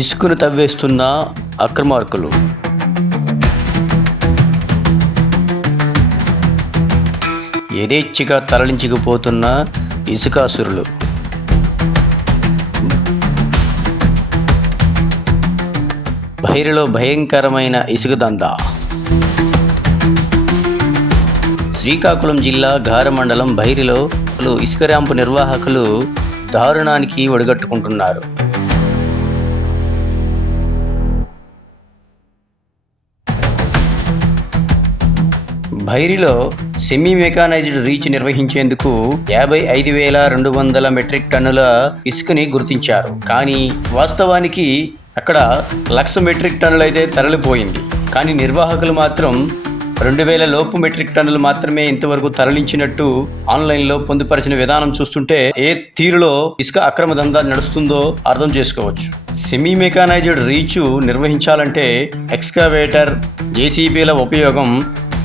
ఇసుకను తవ్వేస్తున్న అక్రమార్కులు. యథేచ్ఛగా తరలించుకుపోతున్న ఇసుకాసురులు. భైరిలో భయంకరమైన ఇసుక దందా. శ్రీకాకుళం జిల్లా గార మండలం బైరిలో పలు ఇసుక ర్యాంపు నిర్వాహకులు దారుణానికి ఒడిగట్టుకుంటున్నారు. భైరిలో సెమీ మెకానైజ్డ్ రీచ్ నిర్వహించేందుకు యాభై ఐదు వేల రెండు వందల మెట్రిక్ టన్నుల ఇసుకని గుర్తించారు. కానీ వాస్తవానికి అక్కడ లక్ష మెట్రిక్ టన్నులైతే తరలిపోయింది. కానీ నిర్వాహకులు మాత్రం రెండు వేల లోపు మెట్రిక్ టన్నులు మాత్రమే ఇంతవరకు తరలించినట్టు ఆన్లైన్లో పొందుపరిచిన విధానం చూస్తుంటే ఏ తీరులో ఇసుక అక్రమ దందా నడుస్తుందో అర్థం చేసుకోవచ్చు. సెమీ మెకానైజ్డ్ రీచ్ నిర్వహించాలంటే ఎక్స్కవేటర్ జేసీబీల ఉపయోగం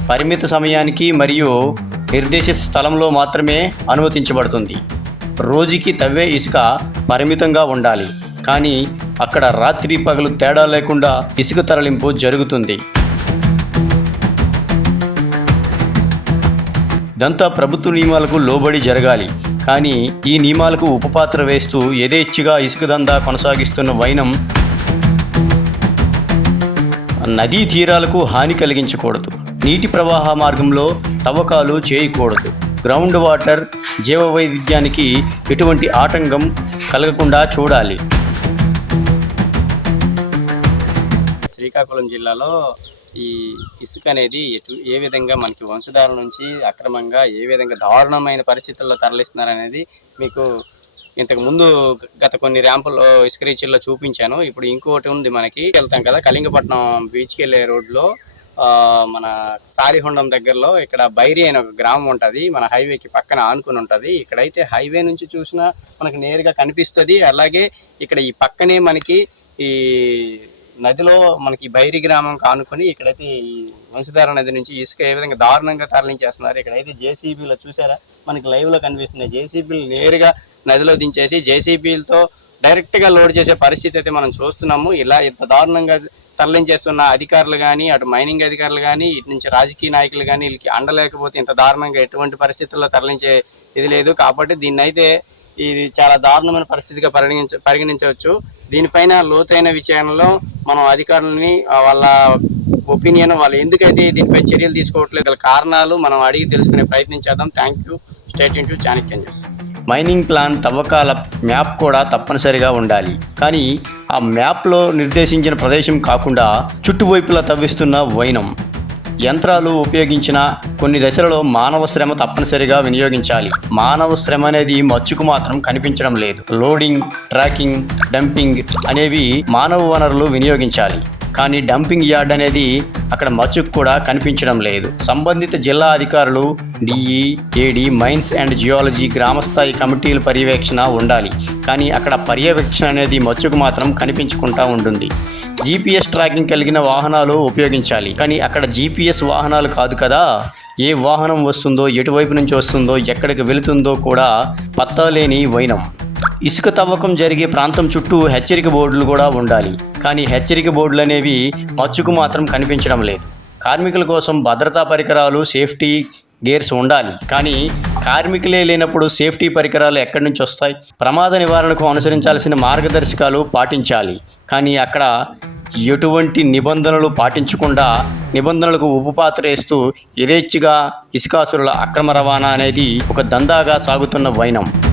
పరిమిత సమయానికి మరియు నిర్దేశిత స్థలంలో మాత్రమే అనుమతించబడుతుంది. రోజుకి తవ్వే ఇసుక పరిమితంగా ఉండాలి. కానీ అక్కడ రాత్రి పగలు తేడా లేకుండా ఇసుక తరలింపు జరుగుతుంది. ఇదంతా ప్రభుత్వ నియమాలకు లోబడి జరగాలి. కానీ ఈ నియమాలకు ఉపపాత్ర వేస్తూ యథేచ్ఛగా ఇసుక దందా కొనసాగిస్తున్న వైనం నదీ తీరాలకు హాని కలిగించకూడదు. నీటి ప్రవాహ మార్గంలో తవ్వకాలు చేయకూడదు. గ్రౌండ్ వాటర్ జీవ వైవిధ్యానికి ఎటువంటి ఆటంకం కలగకుండా చూడాలి. శ్రీకాకుళం జిల్లాలో ఈ ఇసుక అనేది ఎటు ఏ విధంగా మనకి వంశధార నుంచి అక్రమంగా ఏ విధంగా దారుణమైన పరిస్థితుల్లో తరలిస్తున్నారు అనేది మీకు ఇంతకు ముందు గత కొన్ని ర్యాంపుల్లో ఇసుక రీచుల్లో చూపించాను. ఇప్పుడు ఇంకోటి ఉంది మనకి. వెళ్తాం కదా కళింగపట్నం బీచ్కి వెళ్ళే రోడ్లో మన సారిహుండం దగ్గరలో ఇక్కడ బైరి అనే ఒక గ్రామం ఉంటుంది. మన హైవేకి పక్కన ఆనుకుని ఉంటుంది. ఇక్కడైతే హైవే నుంచి చూసినా మనకి నేరుగా కనిపిస్తుంది. అలాగే ఇక్కడ ఈ పక్కనే మనకి ఈ నదిలో మనకి బైరి గ్రామం కానుకొని ఇక్కడైతే ఈ వంశధార నది నుంచి ఇసుక ఏ విధంగా దారుణంగా తరలించేస్తున్నారు. ఇక్కడైతే జేసీబీలో చూసారా? మనకి లైవ్లో కనిపిస్తున్నాయి జేసీబీలు నేరుగా నదిలో దించేసి జేసీబీలతో డైరెక్ట్గా లోడ్ చేసే పరిస్థితి అయితే మనం చూస్తున్నాము. ఇలా ఇంత దారుణంగా తరలించేస్తున్న అధికారులు కానీ అటు మైనింగ్ అధికారులు కానీ ఇటు నుంచి రాజకీయ నాయకులు కానీ వీళ్ళకి అండలేకపోతే ఇంత దారుణంగా ఎటువంటి పరిస్థితుల్లో తరలించే ఇది లేదు. కాబట్టి దీన్ని అయితే ఇది చాలా దారుణమైన పరిస్థితిగా పరిగణించ పరిగణించవచ్చు. దీనిపైన లోతైన విచారణలో మనం అధికారులని వాళ్ళ ఒపీనియన్ వాళ్ళు ఎందుకైతే దీనిపై చర్యలు తీసుకోవట్లేదు గల కారణాలు మనం అడిగి తెలుసుకునే ప్రయత్నం చేద్దాం. Thank you state into Chanakyam news. Mining plan తవ్వకాల మ్యాప్ కూడా తప్పనిసరిగా ఉండాలి. కానీ ఆ మ్యాప్లో నిర్దేశించిన ప్రదేశం కాకుండా చుట్టువైపులా తవ్విస్తున్న వైనం. యంత్రాలు ఉపయోగించిన కొన్ని దశలలో మానవ శ్రమ తప్పనిసరిగా వినియోగించాలి. మానవ శ్రమ అనేది మచ్చుకు మాత్రం కనిపించడం లేదు. లోడింగ్ ట్రాకింగ్ డంపింగ్ అనేవి మానవ వనరులు వినియోగించాలి. కానీ డంపింగ్ యార్డ్ అనేది అక్కడ మచ్చుకు కూడా కనిపించడం లేదు. సంబంధిత జిల్లా అధికారులు DE AD mines and geology గ్రామస్థాయి కమిటీల పర్యవేక్షణ ఉండాలి. కానీ అక్కడ పర్యవేక్షణ అనేది మచ్చుకు మాత్రం కనిపించకుండా ఉంటుంది. జీపీఎస్ ట్రాకింగ్ కలిగిన వాహనాలు ఉపయోగించాలి. కానీ అక్కడ జీపీఎస్ వాహనాలు కాదు కదా. ఏ వాహనం వస్తుందో ఎటువైపు నుంచి వస్తుందో ఎక్కడికి వెళుతుందో కూడా పత్తా లేని వైనం. ఇసుక తవ్వకం జరిగే ప్రాంతం చుట్టూ హెచ్చరిక బోర్డులు కూడా ఉండాలి. కానీ హెచ్చరిక బోర్డులు అనేవి మచ్చుకు మాత్రం కనిపించడం లేదు. కార్మికుల కోసం భద్రతా పరికరాలు సేఫ్టీ గేర్స్ ఉండాలి. కానీ కార్మికులే లేనప్పుడు సేఫ్టీ పరికరాలు ఎక్కడి నుంచి వస్తాయి? ప్రమాద నివారణకు అనుసరించాల్సిన మార్గదర్శకాలు పాటించాలి. కానీ అక్కడ ఎటువంటి నిబంధనలు పాటించకుండా నిబంధనలకు ఉపపాత్రేస్తూ యథేచ్ఛగా ఇసుకాసురుల అక్రమ రవాణా అనేది ఒక దందాగా సాగుతున్న వైనం.